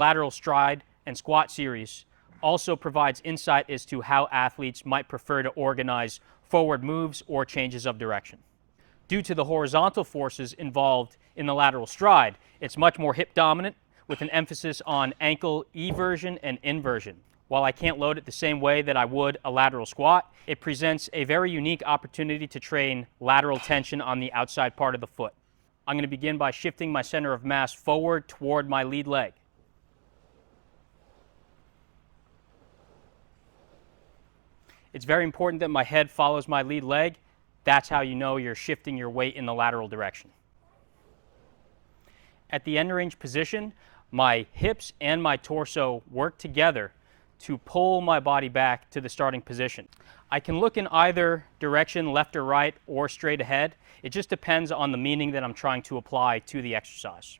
Lateral stride and squat series also provides insight as to how athletes might prefer to organize forward moves or changes of direction. Due to the horizontal forces involved in the lateral stride, it's much more hip dominant with an emphasis on ankle eversion and inversion. While I can't load it the same way that I would a lateral squat, it presents a very unique opportunity to train lateral tension on the outside part of the foot. I'm going to begin by shifting my center of mass forward toward my lead leg. It's very important that my head follows my lead leg. That's how you know you're shifting your weight in the lateral direction. At the end range position, my hips and my torso work together to pull my body back to the starting position. I can look in either direction, left or right, or straight ahead. It just depends on the meaning that I'm trying to apply to the exercise.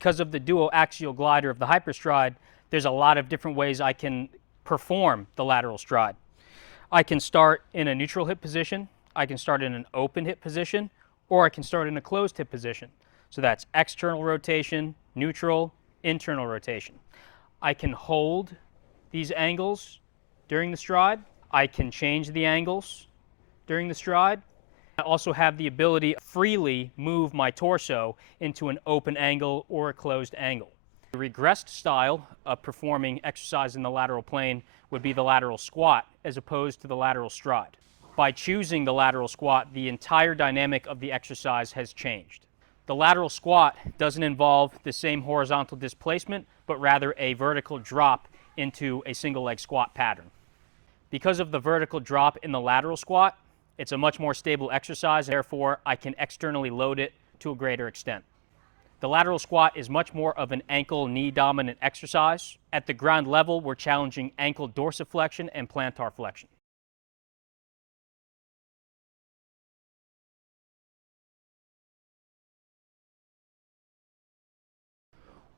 Because of the duoaxial glider of the hyperstride, there's a lot of different ways I can perform the lateral stride. I can start in a neutral hip position, I can start in an open hip position, or I can start in a closed hip position. So that's external rotation, neutral, internal rotation. I can hold these angles during the stride. I can change the angles during the stride. I also have the ability to freely move my torso into an open angle or a closed angle. The regressed style of performing exercise in the lateral plane would be the lateral squat as opposed to the lateral stride. By choosing the lateral squat, the entire dynamic of the exercise has changed. The lateral squat doesn't involve the same horizontal displacement, but rather a vertical drop into a single leg squat pattern. Because of the vertical drop in the lateral squat, it's a much more stable exercise, therefore I can externally load it to a greater extent. The lateral squat is much more of an ankle-knee dominant exercise. At the ground level, we're challenging ankle dorsiflexion and plantar flexion.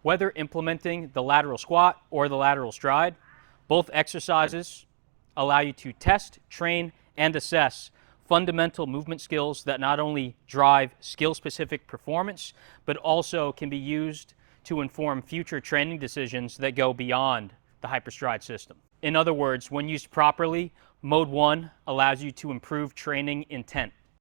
Whether implementing the lateral squat or the lateral stride, both exercises allow you to test, train, and assess fundamental movement skills that not only drive skill-specific performance, but also can be used to inform future training decisions that go beyond the hyperstride system. In other words, when used properly, Mode 1 allows you to improve training intent.